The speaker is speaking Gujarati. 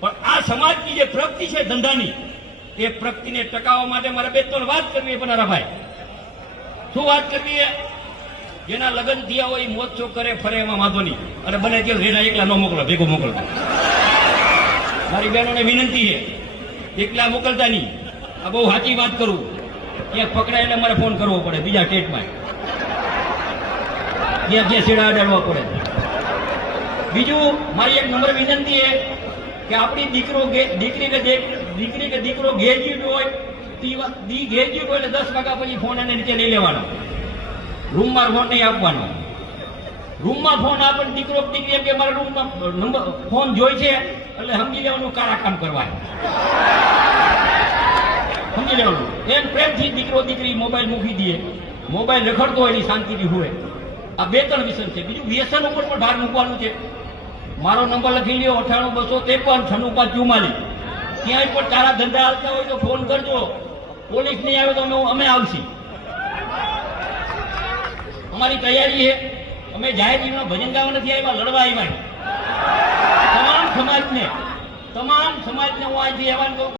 પણ આ સમાજની જે પ્રગતિ છે ધંધાની, એ પ્રગતિને ટકાવવા માટે મારે 2-3 વાત કરવી છે. પનારાભાઈ, શું વાત કરવી છે? જેના લગ્ન થયા હોય મોજ ચોક કરે ફરે એમાં વાંધો નહીં, અને બને ત્યાં રેડા એકલા ન મોકલો, ભેગો મોકલતો. મારી બહેનોને વિનંતી છે, એકલા મોકલતા નહીં. આ બહુ સાચી વાત કરું, ક્યાંક પકડાય એટલે મારે ફોન કરવો પડે બીજા સ્ટેટમાં, ક્યાં છેડા અડાડવા પડે. બીજું મારી એક નમ્ર વિનંતી છે કે આપણી દીકરી કે દીકરો ગ્રેજ્યુએટ હોય, ગ્રેજ્યુએટ હોય એટલે 10 વાગ્યા પછી ફોન એને નીચે લઈ લેવાનો, રૂમમાં ફોન નહીં આપવાનો. રૂમમાં ફોન આપે દીકરો દીકરી એમ કે મારા રૂમમાં નંબર ફોન જોઈ છે એટલે સમજી લેવાનું કાળા કામ કરવા, સમજી લેવાનું. એમ પ્રેમથી દીકરો દીકરી મોબાઈલ મૂકી દે, મોબાઈલ રખડતો હોય એની શાંતિથી હોય. આ 2-3 વ્યસન છે. બીજું વ્યસન ઉપર પણ ભાર મૂકવાનું છે. મારો નંબર લખી લ્યો 98-253-9644. ક્યાંય પણ તારા ધંધા હાલતા હોય તો ફોન કરજો. પોલીસ નહીં આવે તો અમે આવશી. અમારી તૈયારી છે. અમે જાહેર જીવનમાં ભજન ગાવા નથી આવ્યા, લડવા આવ્યા. તમામ સમાજને હું અહીંથી આહવાન કરું.